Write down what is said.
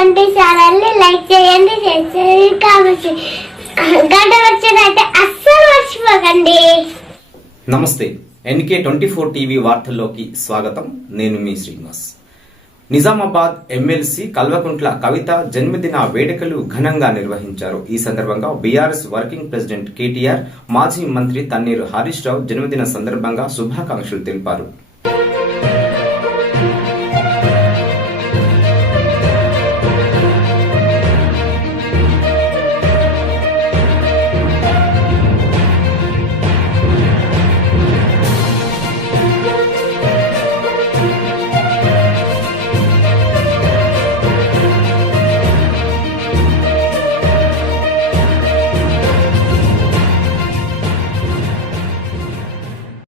ఎన్కే20 channel ని like చేయండి, share చేయండి, కామెంట్ చేయండి. గంట వచ్చేదైతే అస్సలు మర్చిపోకండి. నమస్తే, NK24 టీవీ వార్తల్లోకి స్వాగతం. నేను మీ శ్రీనివాస్. నిజామాబాద్ ఎమ్మెల్సీ కల్వకుంట్ల కవిత జన్మదిన వేడుకలు ఘనంగా నిర్వహించారు. ఈ సందర్భంగా బీఆర్ఎస్ వర్కింగ్ ప్రెసిడెంట్ కేటీఆర్, మాజీ మంత్రి తన్నీరు హరీష్ రావు జన్మదిన సందర్భంగా శుభాకాంక్షలు తెలిపారు.